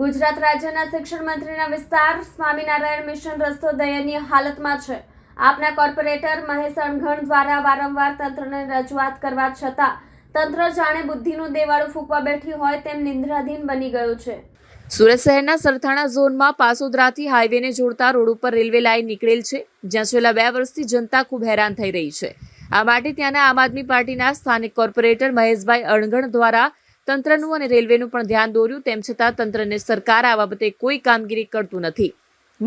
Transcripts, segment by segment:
ગુજરાત રાજ્યના શિક્ષણ મંત્રીના વિસ્તાર સ્વામિનારાયણ મિશન રસ્તો દયનીય હાલતમાં છે આપના કોર્પોરેટર મહેશ અણઘણ દ્વારા વારંવાર તંત્રને રજૂઆત કરવા છતાં તંત્ર જાણે બુદ્ધિનું દેવાળું ફૂંકવા બેઠી હોય તેમ નિંદ્રાધીન બની ગયું છે સુરત શહેરના સરથાણા ઝોનમાં પાસોદરાથી હાઈવેને જોડતા રોડ ઉપર રેલવે લાઇન નીકળેલ છે જ્યાં છેલ્લા બે વર્ષથી જનતા ખૂબ હેરાન થઈ રહી છે આ માટે ત્યાંના આમ આદમી પાર્ટીના સ્થાનિક કોર્પોરેટર મહેશભાઈ અણગણ દ્વારા તંત્રનું અને રેલવેનું પણ ધ્યાન દોર્યું તેમ છતાં તંત્રને સરકાર આ બાબતે કોઈ કામગીરી કરતું નથી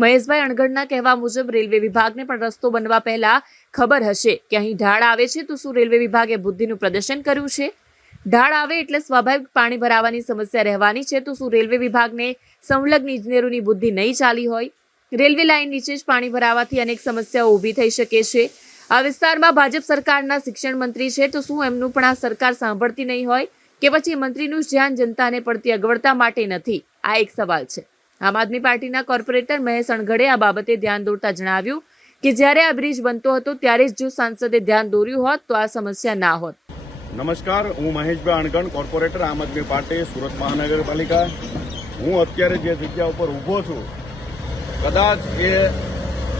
મહેશભાઈ અણગઢના કહેવા મુજબ રેલવે વિભાગને પણ રસ્તો બનવા પહેલા ખબર હશે કે અહીં ઢાળ આવે છે તો શું રેલવે વિભાગે બુદ્ધિનું પ્રદર્શન કર્યું છે ઢાળ આવે એટલે સ્વાભાવિક પાણી ભરાવાની સમસ્યા રહેવાની છે તો શું રેલવે વિભાગને સંલગ્ન ઇજનેરોની બુદ્ધિ નહીં ચાલી હોય રેલવે લાઇન નીચે જ પાણી ભરાવાથી અનેક સમસ્યાઓ ઊભી થઈ શકે છે આ વિસ્તારમાં ભાજપ સરકારના શિક્ષણ મંત્રી છે તો શું એમનું પણ આ સરકાર સાંભળતી નહીં હોય કે પછી મંત્રીનું ધ્યાન જનતાને પડતી અગવડતા માટે નથી આ એક સવાલ છે આમ આદમી પાર્ટીના કોર્પોરેટર મહેશ અણઘડે આ બાબતે ધ્યાન દોરતા જણાવ્યું કે જ્યારે આ બ્રિજ બનતો હતો ત્યારે જ જો સાંસદે ધ્યાન દોર્યું હોત તો આ સમસ્યા ના હોત નમસ્કાર હું મહેશભાઈ અણગણ કોર્પોરેટર આમ આદમી પાર્ટી સુરત મહાનગરપાલિકા હું અત્યારે જે જગ્યા ઉપર ઊભો છું કદાચ એ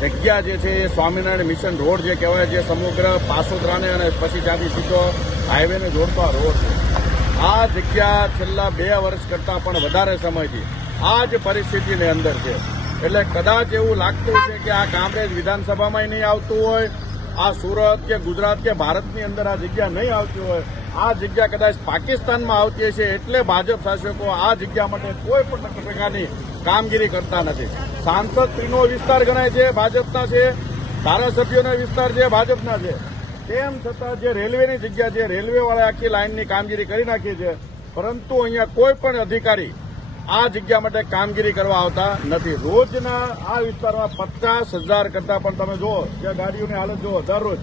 જગ્યા જે છે એ સ્વામિનારાયણ મિશન રોડ જે કહેવાય જે સમગ્ર પાસોદરાને અને પછી ત્યાંથી સીધો હાઈવેને જોડતો આ રોડ છે આ જગ્યા છેલ્લા બે વર્ષ કરતાં પણ વધારે સમયથી આ જ પરિસ્થિતિની અંદર છે એટલે કદાચ એવું લાગતું છે કે આ કામરેજ વિધાનસભામાં નહીં આવતું હોય આ સુરત કે ગુજરાત કે ભારતની અંદર આ જગ્યા નહીં આવતી હોય આ જગ્યા કદાચ પાકિસ્તાનમાં આવતી હશે એટલે ભાજપ શાસકો આ જગ્યા માટે કોઈ પણ પ્રકારની કામગીરી કરતા નથી સાંસદ શ્રીનો વિસ્તાર ગણાય છે ભાજપના છે ધારાસભ્યોનો વિસ્તાર છે ભાજપના છે તેમ છતાં જે રેલવેની જગ્યા છે રેલવેવાળા આખી લાઇનની કામગીરી કરી નાખી છે પરંતુ અહીંયા કોઈ પણ અધિકારી આ જગ્યા માટે કામગીરી કરવા આવતા નથી રોજના આ વિસ્તારમાં પચાસ હજાર કરતા પણ તમે જુઓ કે ગાડીઓની હાલત જુઓ દરરોજ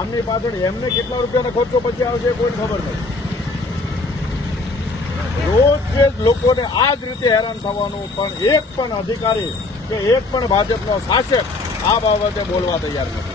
આમની પાછળ એમને કેટલા રૂપિયાનો ખર્ચો પછી આવશે કોઈ ખબર નથી રોજ જે લોકોને આ જ રીતે હેરાન થવાનું પણ એક પણ અધિકારી કે એક પણ ભાજપનો શાસક આ બાબતે બોલવા તૈયાર નથી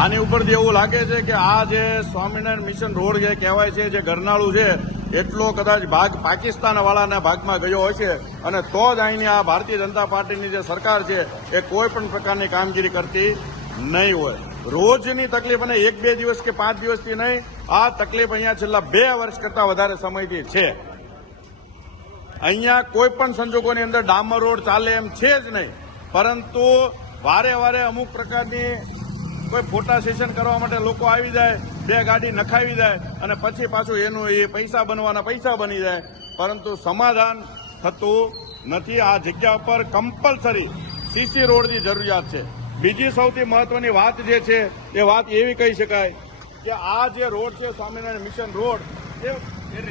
આની ઉપરથી એવું લાગે છે કે આ જે સ્વામિનારાયણ મિશન રોડ જે કહેવાય છે જે ગરનાળું છે એટલો કદાચ ભાગ પાકિસ્તાનવાળાના ભાગમાં ગયો હશે અને તો જ અહીંની આ ભારતીય જનતા પાર્ટીની જે સરકાર છે એ કોઈ પણ પ્રકારની કામગીરી કરતી નહીં હોય રોજની તકલીફ અને એક બે દિવસ કે પાંચ દિવસથી નહીં આ તકલીફ અહીંયા છેલ્લા બે વર્ષ કરતાં વધારે સમયથી છે અહીંયા કોઈ પણ સંજોગોની અંદર ડામર રોડ ચાલે એમ છે જ નહીં પરંતુ વારે વારે અમુક પ્રકારની કોઈ ફોટા સેશન કરવા માટે લોકો આવી જાય બે ગાડી નખાવી જાય અને પછી પાછું એનું એ પૈસા બનવાના પૈસા બની જાય પરંતુ સમાધાન થતું નથી આ જગ્યા ઉપર કમ્પલસરી સીસી રોડની જરૂરિયાત છે બીજી સૌથી મહત્વની વાત જે છે એ વાત એવી કહી શકાય કે આ જે રોડ છે સ્વામિનારાયણ મિશન રોડ એ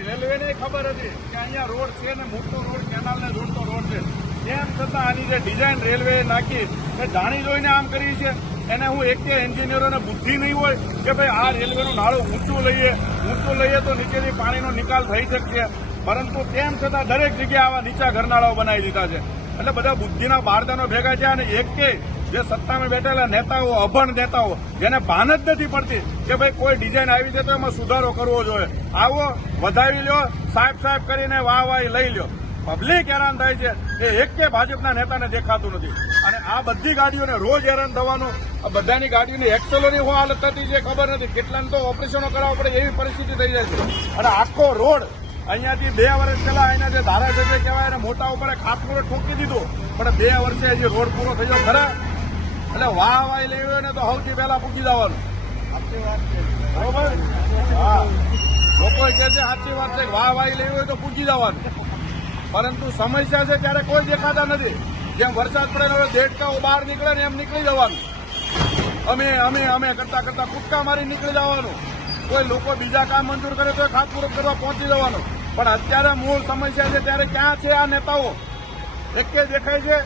રેલવેને ખબર હતી કે અહીંયા રોડ છે ને મોટો રોડ કેનાલને જોડતો રોડ છે તેમ છતાં આની જે ડિઝાઇન રેલવે નાખી એ જાણી જોઈને આમ કરી છે એને હું એક કે એન્જિનિયરોને બુદ્ધિ નહીં હોય કે ભાઈ આ રેલવેનું નાળું ઊંચું લઈએ ઊંચું લઈએ તો નીચેથી પાણીનો નિકાલ થઈ શકશે પરંતુ તેમ છતાં દરેક જગ્યાએ આવા નીચા ઘરનાળાઓ બનાવી દીધા છે એટલે બધા બુદ્ધિના બારદાનો ભેગા છે અને એક કે જે સત્તામાં બેઠેલા નેતાઓ અભણ નેતાઓ જેને ભાન જ નથી પડતી કે ભાઈ કોઈ ડિઝાઇન આવી છે તો એમાં સુધારો કરવો જોઈએ આવો વધાવી લ્યો સાહેબ સાહેબ કરીને વાહ વાહ લઈ લ્યો પબ્લિક હેરાન થાય છે એ એક કે ભાજપના નેતાને દેખાતું નથી અને આ બધી ગાડીઓને રોજ હેરાન થવાનું આ બધાની ગાડીઓની એક્સેલોની હું હાલત હતી જે ખબર નથી કેટલાને તો ઓપરેશનો કરાવવા પડે એવી પરિસ્થિતિ થઈ જાય છે અને આખો રોડ અહીંયાથી બે વર્ષ પહેલા અહીંયા જે ધારાસભ્ય કહેવાય એને મોટા ઉપર ખાતમુહૂર્ત ઠોકી દીધું પણ બે વર્ષે હજી રોડ પૂરો થયો ખરા એટલે વાહ વાહ હોય ને તો સૌથી પહેલા પૂકી જવાનું બરોબર હા લોકો કહે છે સાચી વાત છે વાહ વાહ લેવી હોય તો પૂજી જવાનું પરંતુ સમસ્યા છે ત્યારે કોઈ દેખાતા નથી જેમ વરસાદ પડે હવે દેડકાઓ બહાર નીકળે ને એમ નીકળી જવાનું અમે અમે અમે કરતા કરતા કૂટકા મારી નીકળી જવાનું કોઈ લોકો બીજા કામ મંજૂર કરે તો ખાતપૂર્વક કરવા પહોંચી જવાનું પણ અત્યારે મૂળ સમસ્યા છે ત્યારે ક્યાં છે આ નેતાઓ એકે દેખાય છે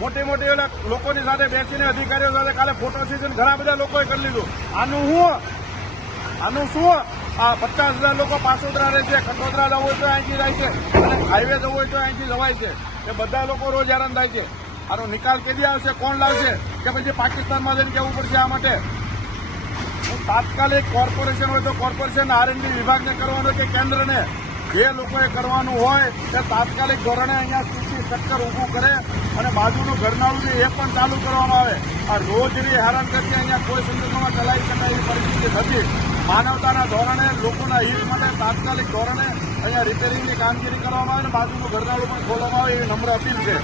મોટી મોટી લોકોની સાથે બેસીને અધિકારીઓ સાથે કાલે ફોટો સેશન ઘણા બધા લોકોએ કરી લીધું આનું શું આનું શું આ પચાસ હજાર લોકો પાસોદરા રહે છે કટોદરા જવું હોય તો અહીંથી જાય છે અને હાઈવે જવું હોય તો અહીંથી જવાય છે એ બધા લોકો રોજ હેરાન થાય છે આનો નિકાલ કેદી આવશે કોણ લાવશે કે પછી પાકિસ્તાનમાં જઈને કહેવું પડશે આ માટે હું તાત્કાલિક કોર્પોરેશન હોય તો કોર્પોરેશન આરએનડી વિભાગને કરવાનું કે કેન્દ્રને જે લોકોએ કરવાનું હોય તે તાત્કાલિક ધોરણે અહીંયા ચક્કર ઊભું કરે અને બાજુનું ઘરનાળું છે એ પણ ચાલુ કરવામાં આવે આ રોજની હેરાન કરતી અહીંયા કોઈ સંજોગોમાં ચલાવી શકાય એવી પરિસ્થિતિ નથી માનવતાના ધોરણે લોકોના હિત માટે તાત્કાલિક ધોરણે અહીંયા રિપેરિંગની કામગીરી કરવામાં આવે અને બાજુનું ઘરનાળું પણ ખોલવામાં આવે એવી નમ્ર અપીલ છે